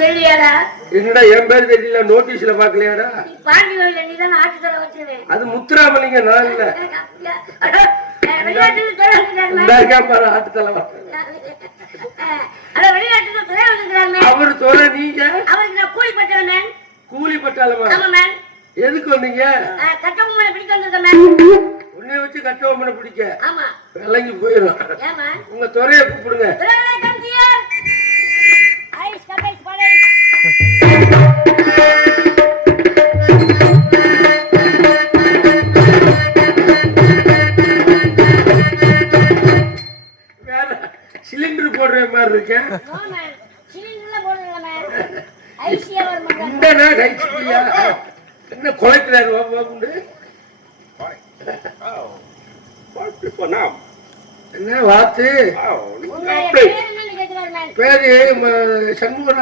தெரியலடா. என்னடா என் பேர் தெரியல, நோட்டீஸ்ல பாக்கலையாடா? பாண்டி கோயில நீ தான் ஆட்டு தலை வச்சிருவேன். அது முத்துராமலிங்க, நான் இல்ல. வெளிநாட்டுல தலை வச்சிருக்காங்க. இந்த இருக்கா பாரு ஆட்டு தலை. வெளிநாட்டுல தலை வச்சிருக்காங்க. அவரு தோற நீங்க? அவருக்கு நான் கூலி பட்டவன் மேன். கூலி பட்டாளமா? ஆமா மேன். எதுக்கு வந்தீங்க? கட்டபொம்மனை பிடிக்க வந்திருக்கேன் மேன். உன்னை வச்சு கட்டபொம்மனை பிடிக்க? ஆமா. விளங்கி போயிடும். ஏமா உங்க துறையை கூப்பிடுங்க. வேற சிலிண்டர் போடுற மாதிரி இருக்கேன். என்ன குலைக்கிறாரு? என்ன வாத்து? பேரு சண்முகநாதன்.